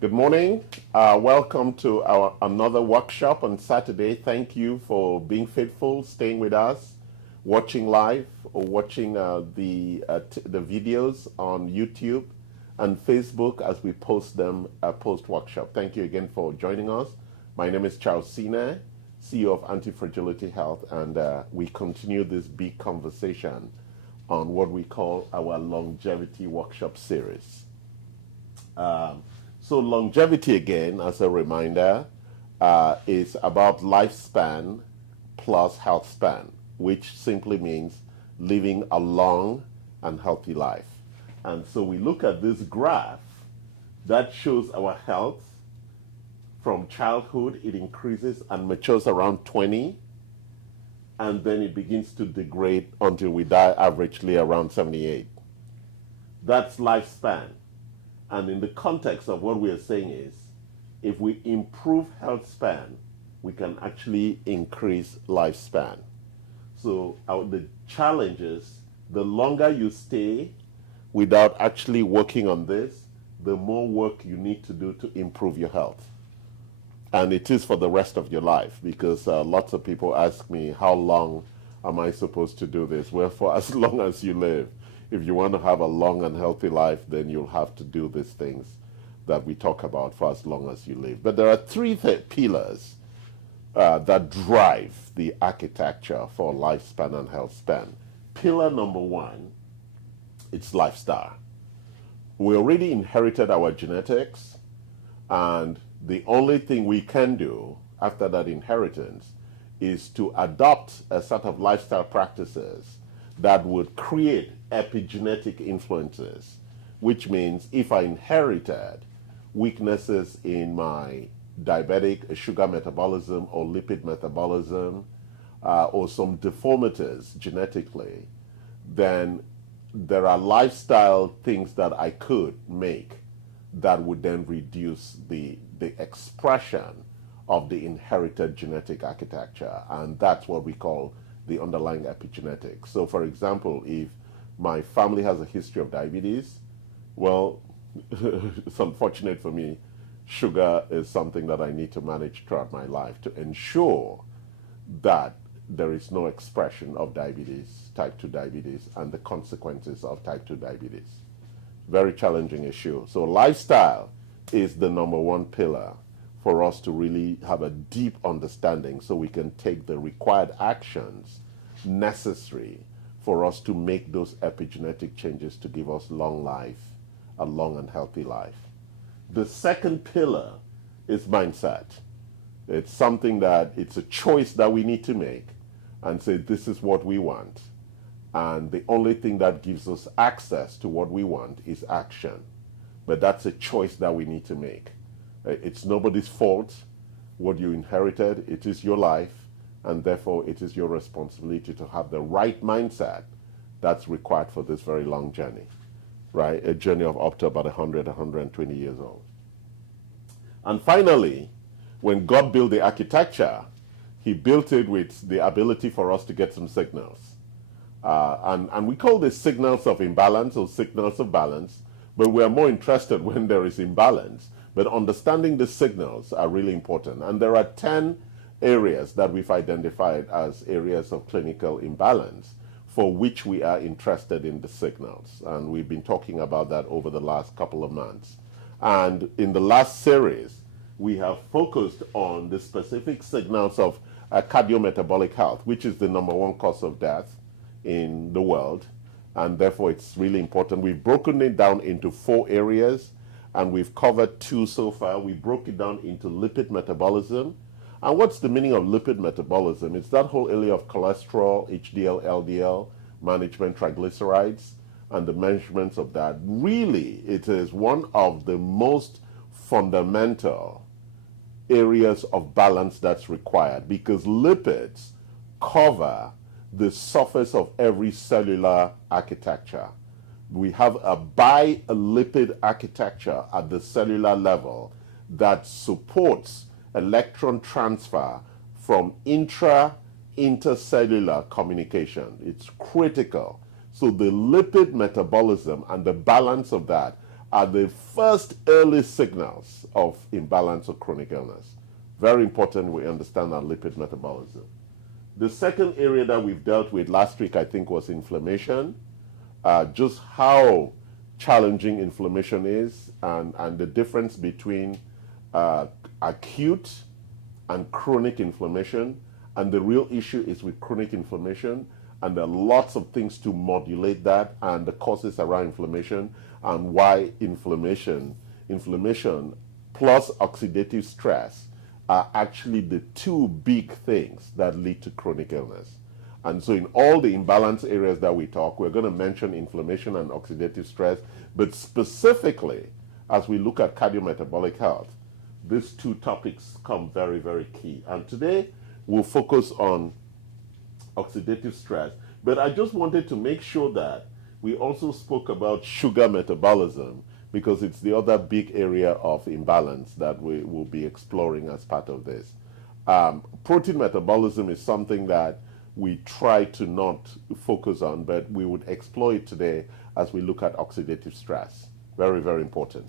Good morning. Welcome to our another workshop on Saturday. Thank you for being faithful, staying with us, watching live or watching the videos on YouTube and Facebook as we post them post workshop. Thank you again for joining us. My name is Charles Sine, CEO of Anti-Fragility Health, and we continue this big conversation on what we call our longevity workshop series. So longevity, again, as a reminder, is about lifespan plus health span, which simply means living a long and healthy life. And so we look at this graph that shows our health from childhood. It increases and matures around 20, and then it begins to degrade until we die averagely around 78. That's lifespan. And in the context of what we are saying is, if we improve health span, we can actually increase lifespan. So the challenge is, the longer you stay without actually working on this, the more work you need to do to improve your health. And it is for the rest of your life, because lots of people ask me, how long am I supposed to do this? Well, for as long as you live. If you want to have a long and healthy life, then you'll have to do these things that we talk about for as long as you live. But there are three pillars that drive the architecture for lifespan and health span. Pillar number one, it's lifestyle. We already inherited our genetics, and the only thing we can do after that inheritance is to adopt a set of lifestyle practices that would create epigenetic influences, which means if I inherited weaknesses in my diabetic sugar metabolism or lipid metabolism, or some deformities genetically, then there are lifestyle things that I could make that would then reduce the expression of the inherited genetic architecture, and that's what we call the underlying epigenetics. So for example, if my family has a history of diabetes, well, it's unfortunate for me, sugar is something that I need to manage throughout my life to ensure that there is no expression of diabetes, type 2 diabetes, and the consequences of type 2 diabetes. Very challenging issue. So lifestyle is the number one pillar for us to really have a deep understanding so we can take the required actions necessary for us to make those epigenetic changes to give us long life, a long and healthy life. The second pillar is mindset. It's something that it's a choice that we need to make and say, this is what we want. And the only thing that gives us access to what we want is action. But that's a choice that we need to make. It's nobody's fault what you inherited. It is your life, and therefore it is your responsibility to have the right mindset that's required for this very long journey, right? A journey of up to about 100, 120 years old. And finally, when God built the architecture, he built it with the ability for us to get some signals. And we call this signals of imbalance or signals of balance, but we're more interested when there is imbalance. But understanding the signals are really important. And there are 10 areas that we've identified as areas of clinical imbalance for which we are interested in the signals. And we've been talking about that over the last couple of months. And in the last series, we have focused on the specific signals of cardiometabolic health, which is the number one cause of death in the world. And therefore, it's really important. We've broken it down into 4 areas, and we've covered 2 so far. We broke it down into lipid metabolism. And what's the meaning of lipid metabolism? It's that whole area of cholesterol, HDL, LDL, management, triglycerides, and the measurements of that. Really, it is one of the most fundamental areas of balance that's required, because lipids cover the surface of every cellular architecture. We have a bi-lipid architecture at the cellular level that supports electron transfer from intercellular communication. It's critical. So the lipid metabolism and the balance of that are the first early signals of imbalance or chronic illness. Very important we understand our lipid metabolism. The second area that we've dealt with last week, I think, was inflammation. Just how challenging inflammation is and the difference between acute and chronic inflammation. And the real issue is with chronic inflammation, and there are lots of things to modulate that and the causes around inflammation and why inflammation plus oxidative stress are actually the two big things that lead to chronic illness. And so in all the imbalance areas that we talk, we're going to mention inflammation and oxidative stress, but specifically as we look at cardiometabolic health, these two topics come very, very key. And today we'll focus on oxidative stress, but I just wanted to make sure that we also spoke about sugar metabolism, because it's the other big area of imbalance that we will be exploring as part of this. Protein metabolism is something that we try to not focus on, but we would explore it today as we look at oxidative stress. Very, very important.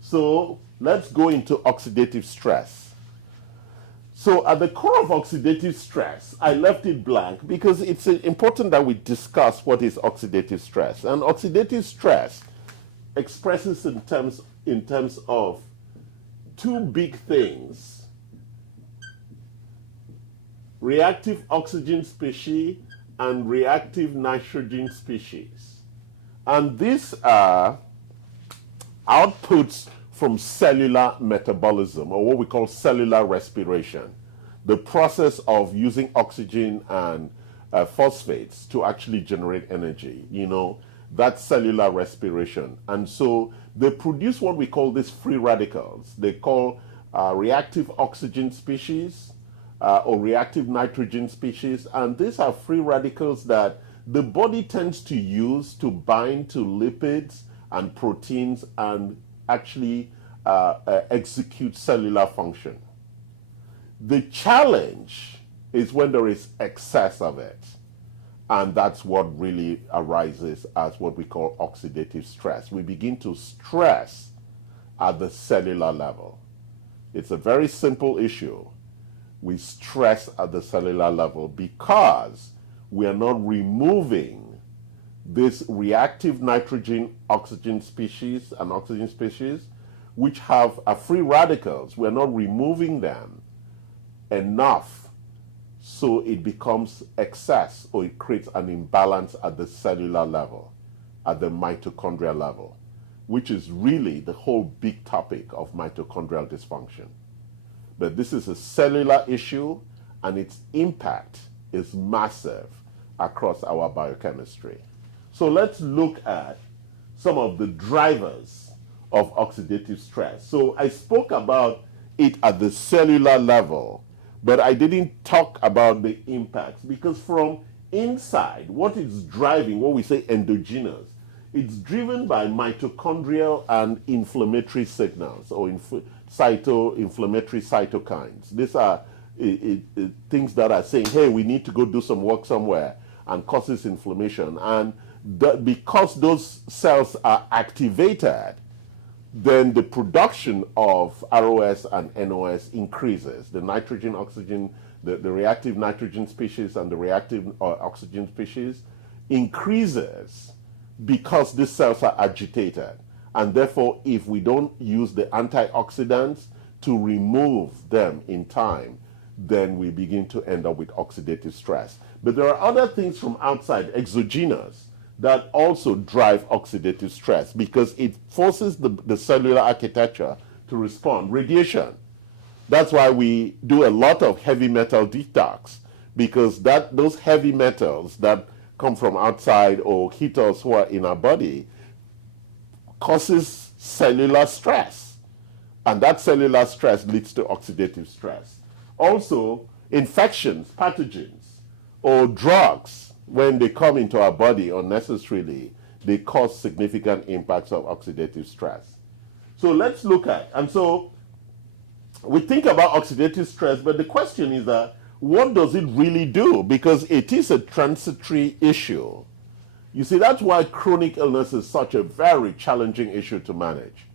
So let's go into oxidative stress. So at the core of oxidative stress, I left it blank because it's important that we discuss what is oxidative stress. And oxidative stress expresses in terms of two big things: reactive oxygen species and reactive nitrogen species. And these are outputs from cellular metabolism, or what we call cellular respiration, the process of using oxygen and phosphates to actually generate energy, that's cellular respiration. And so they produce what we call these free radicals. They call reactive oxygen species or reactive nitrogen species, and these are free radicals that the body tends to use to bind to lipids and proteins and actually execute cellular function. The challenge is when there is excess of it, and that's what really arises as what we call oxidative stress. We begin to stress at the cellular level. It's a very simple issue. We stress at the cellular level because we are not removing this reactive nitrogen oxygen species and oxygen species, which have free radicals. We're not removing them enough so it becomes excess, or it creates an imbalance at the cellular level, at the mitochondrial level, which is really the whole big topic of mitochondrial dysfunction. But this is a cellular issue, and its impact is massive across our biochemistry. So let's look at some of the drivers of oxidative stress. So I spoke about it at the cellular level, but I didn't talk about the impacts, because from inside, what is driving, what we say endogenous, it's driven by mitochondrial and inflammatory signals, or inflammatory cytokines. These are things that are saying, hey, we need to go do some work somewhere, and causes inflammation. And because those cells are activated, then the production of ROS and NOS increases. The nitrogen, oxygen, the reactive nitrogen species and the reactive oxygen species increases because these cells are agitated. And therefore, if we don't use the antioxidants to remove them in time, then we begin to end up with oxidative stress. But there are other things from outside, exogenous, that also drive oxidative stress, because it forces the cellular architecture to respond. Radiation. That's why we do a lot of heavy metal detox, because those heavy metals that come from outside or hit us who are in our body causes cellular stress. And that cellular stress leads to oxidative stress. Also, infections, pathogens, or drugs, when they come into our body unnecessarily, they cause significant impacts of oxidative stress. So let's look at, and so we think about oxidative stress, but the question is that what does it really do? Because it is a transitory issue. You see, that's why chronic illness is such a very challenging issue to manage,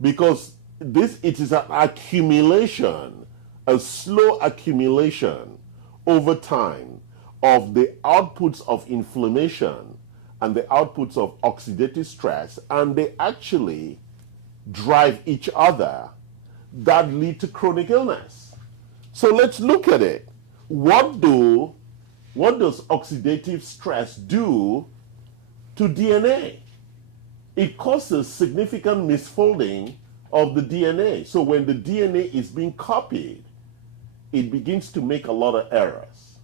because it is an accumulation, a slow accumulation over time of the outputs of inflammation and the outputs of oxidative stress, and they actually drive each other that lead to chronic illness. So let's look at it. What does oxidative stress do to DNA? It causes significant misfolding of the DNA. So when the DNA is being copied, it begins to make a lot of errors.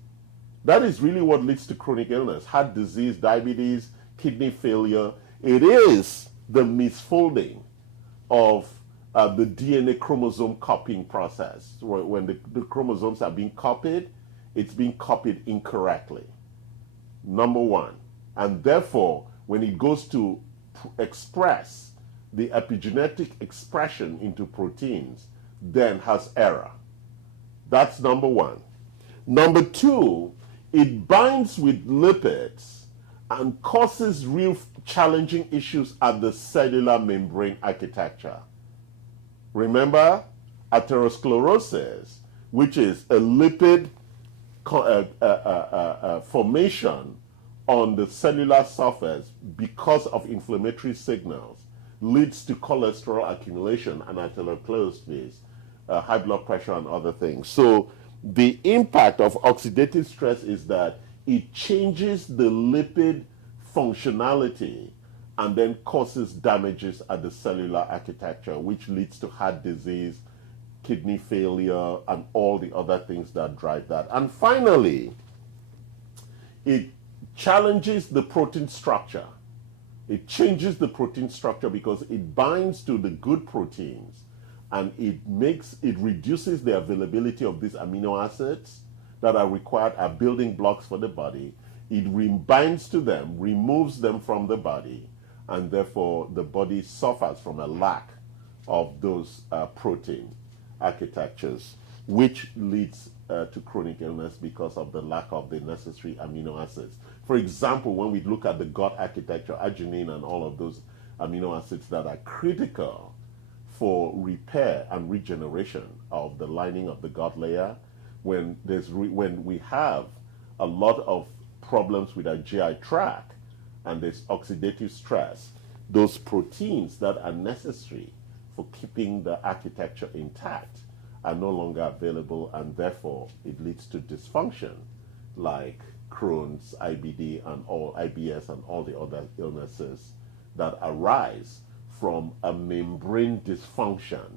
That is really what leads to chronic illness: heart disease, diabetes, kidney failure. It is the misfolding of the DNA chromosome copying process. When the chromosomes are being copied, it's being copied incorrectly, number one. And therefore, when it goes to express the epigenetic expression into proteins, then has error. That's number one. Number two, it binds with lipids and causes real challenging issues at the cellular membrane architecture. Remember, atherosclerosis, which is a lipid formation on the cellular surface because of inflammatory signals, leads to cholesterol accumulation and atherosclerosis, high blood pressure, and other things. So the impact of oxidative stress is that it changes the lipid functionality and then causes damages at the cellular architecture, which leads to heart disease, kidney failure, and all the other things that drive that. And finally, it challenges the protein structure. It changes the protein structure because it binds to the good proteins, and it reduces the availability of these amino acids that are required, are building blocks for the body. It binds to them, removes them from the body, and therefore the body suffers from a lack of those protein architectures, which leads to chronic illness because of the lack of the necessary amino acids. For example, when we look at the gut architecture, arginine and all of those amino acids that are critical for repair and regeneration of the lining of the gut layer, when we have a lot of problems with our GI tract and there's oxidative stress, those proteins that are necessary for keeping the architecture intact are no longer available, and therefore it leads to dysfunction like Crohn's, IBD, and all IBS and all the other illnesses that arise from a membrane dysfunction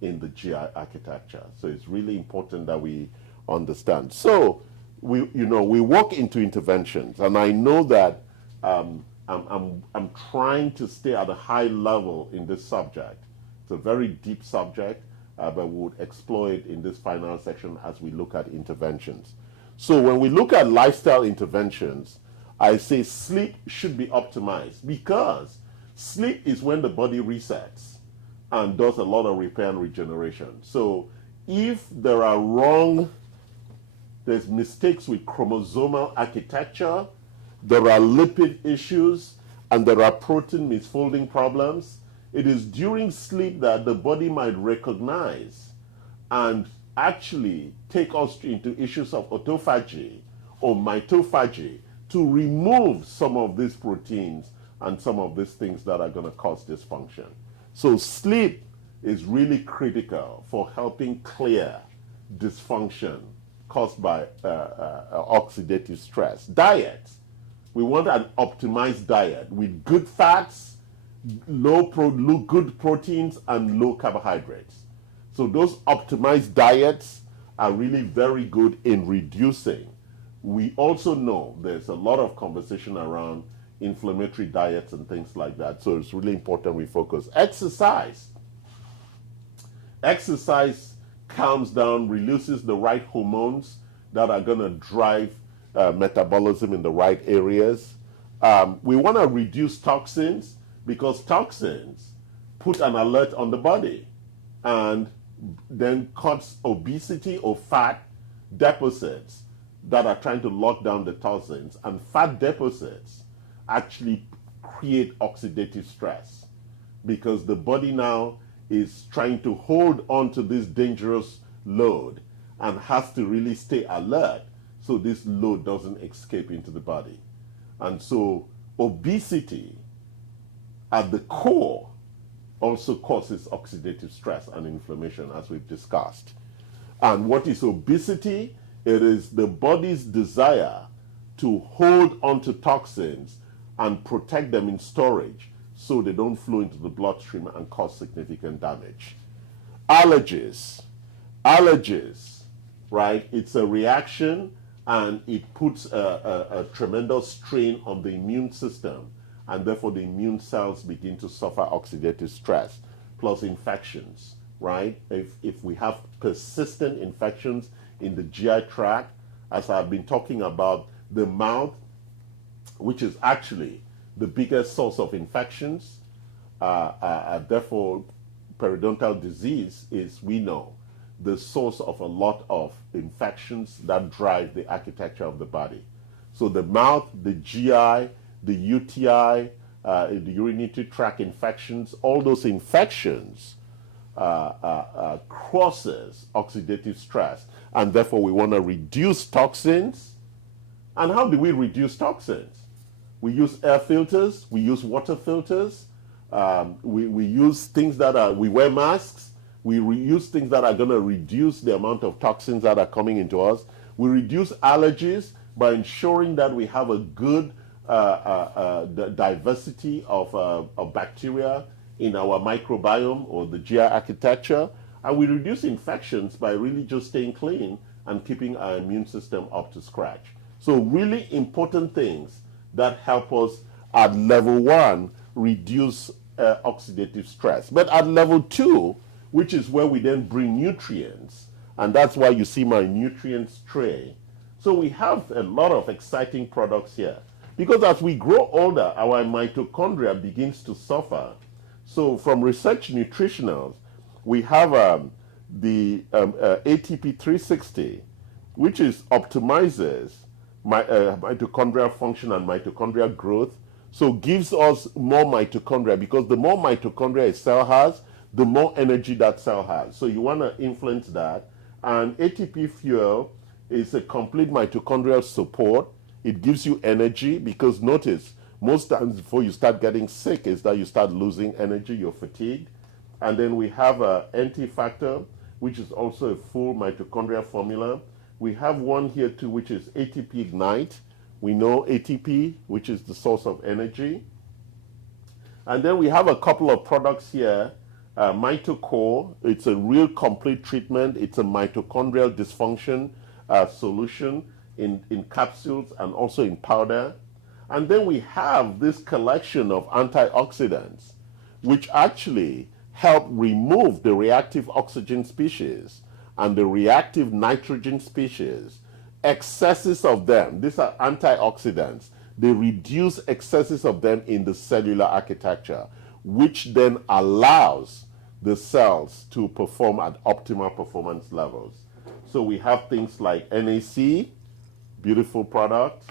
in the GI architecture. So it's really important that we understand. So we walk into interventions, and I know that I'm trying to stay at a high level in this subject. It's a very deep subject, but we would explore it in this final section as we look at interventions. So when we look at lifestyle interventions, I say sleep should be optimized, because sleep is when the body resets and does a lot of repair and regeneration. So if there's mistakes with chromosomal architecture, there are lipid issues, and there are protein misfolding problems, it is during sleep that the body might recognize and actually take us into issues of autophagy or mitophagy to remove some of these proteins and some of these things that are going to cause dysfunction. So sleep is really critical for helping clear dysfunction caused by oxidative stress. Diet. We want an optimized diet with good fats, good proteins, and low carbohydrates. So those optimized diets are really very good in reducing. We also know there's a lot of conversation around inflammatory diets and things like that. So it's really important we focus. Exercise. Exercise calms down, releases the right hormones that are going to drive metabolism in the right areas. We want to reduce toxins, because toxins put an alert on the body and then cause obesity or fat deposits that are trying to lock down the toxins. And fat deposits actually create oxidative stress, because the body now is trying to hold on to this dangerous load and has to really stay alert so this load doesn't escape into the body. And so obesity at the core also causes oxidative stress and inflammation, as we've discussed. And what is obesity? It is the body's desire to hold onto toxins and protect them in storage so they don't flow into the bloodstream and cause significant damage. Allergies, right? It's a reaction, and it puts a tremendous strain on the immune system, and therefore the immune cells begin to suffer oxidative stress, plus infections, right? If we have persistent infections in the GI tract, as I've been talking about, the mouth, which is actually the biggest source of infections, therefore periodontal disease is, we know, the source of a lot of infections that drive the architecture of the body. So the mouth, the GI, the UTI, the urinary tract infections, all those infections causes oxidative stress, and therefore we want to reduce toxins. And how do we reduce toxins? We use air filters, we use water filters, we use things that are, we wear masks, we use things that are going to reduce the amount of toxins that are coming into us. We reduce allergies by ensuring that we have a good diversity of bacteria in our microbiome or the GI architecture. And we reduce infections by really just staying clean and keeping our immune system up to scratch. So really important things that help us at level 1 reduce oxidative stress. But at level 2, which is where we then bring nutrients, and that's why you see my nutrients tray. So we have a lot of exciting products here, because as we grow older, our mitochondria begins to suffer. So from Research Nutritionals, we have the ATP 360, which is optimizes mitochondrial function and mitochondrial growth. So gives us more mitochondria, because the more mitochondria a cell has, the more energy that cell has. So you want to influence that. And ATP fuel is a complete mitochondrial support. It gives you energy, because notice, most times before you start getting sick is that you start losing energy, you're fatigued. And then we have a NT factor, which is also a full mitochondrial formula. We have one here too, which is ATP Ignite. We know ATP, which is the source of energy. And then we have a couple of products here. MitoCore, it's a real complete treatment. It's a mitochondrial dysfunction solution in capsules and also in powder. And then we have this collection of antioxidants, which actually help remove the reactive oxygen species and the reactive nitrogen species. Excesses of them, these are antioxidants. They reduce excesses of them in the cellular architecture, which then allows the cells to perform at optimal performance levels. So we have things like NAC, beautiful product,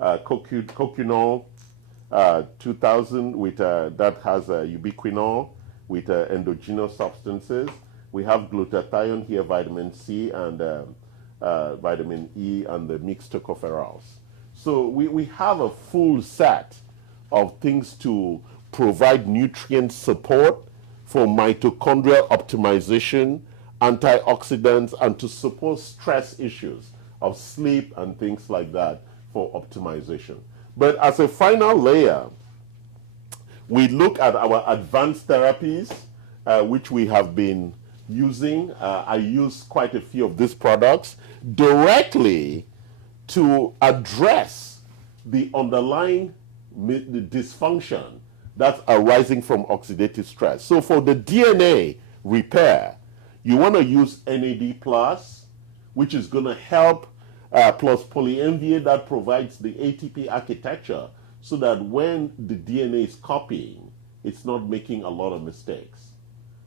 Coquinol 2000 with that has ubiquinol with endogenous substances. We have glutathione here, vitamin C and vitamin E, and the mixed tocopherols. So we have a full set of things to provide nutrient support for mitochondrial optimization, antioxidants, and to support stress issues of sleep and things like that for optimization. But as a final layer, we look at our advanced therapies, which we have been using. I use quite a few of these products directly to address the underlying dysfunction that's arising from oxidative stress. So for the DNA repair, you want to use NAD+, which is going to help, plus poly-MVA that provides the ATP architecture, so that when the DNA is copying, it's not making a lot of mistakes,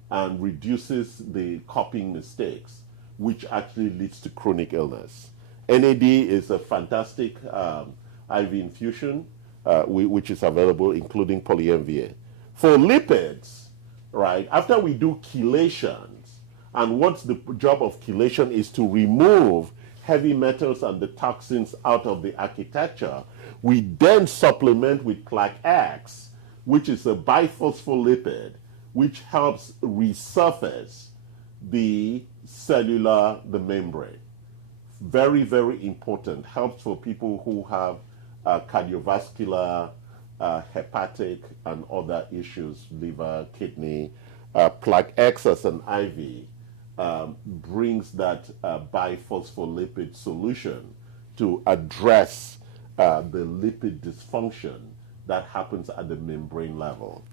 and reduces the copying mistakes, which actually leads to chronic illness. NAD is a fantastic IV infusion. which is available, including poly-MVA. For lipids, right, after we do chelations, and what's the job of chelation is to remove heavy metals and the toxins out of the architecture, we then supplement with plaque X, which is a biphospholipid, which helps resurface the membrane. Very, very important. Helps for people who have cardiovascular, hepatic, and other issues, liver, kidney. Plaque X as an IV brings that biphospholipid solution to address the lipid dysfunction that happens at the membrane level.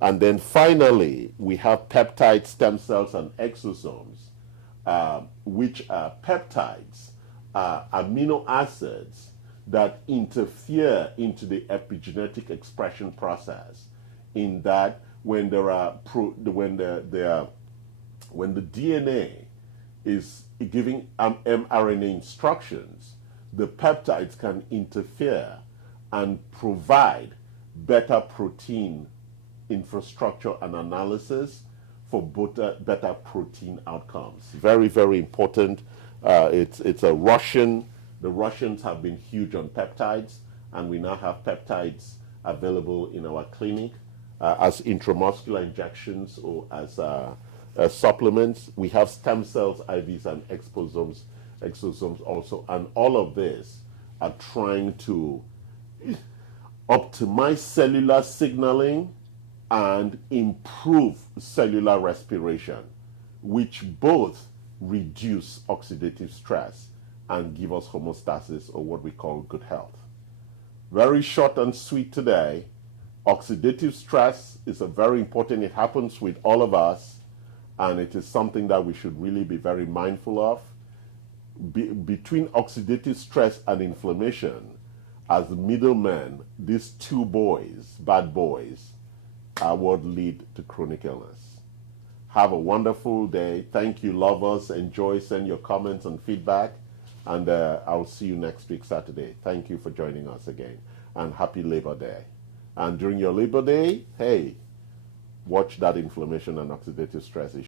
And then finally, we have peptide stem cells and exosomes, which are peptides, amino acids that interfere into the epigenetic expression process. In that, when there are when the DNA is giving mRNA instructions, the peptides can interfere and provide better protein infrastructure and analysis for better protein outcomes. Very, very important. It's a Russian. The Russians have been huge on peptides, and we now have peptides available in our clinic as intramuscular injections or as supplements. We have stem cells, IVs, and exosomes also, and all of this are trying to optimize cellular signaling and improve cellular respiration, which both reduce oxidative stress and give us homeostasis, or what we call good health. Very short and sweet today. Oxidative stress is a very important, it happens with all of us, and it is something that we should really be very mindful of. Between oxidative stress and inflammation, as middlemen, these two boys, bad boys, are what lead to chronic illness. Have a wonderful day. Thank you, lovers. Enjoy. Send your comments and feedback. And I'll see you next week, Saturday. Thank you for joining us again. And happy Labor Day. And during your Labor Day, hey, watch that inflammation and oxidative stress issue.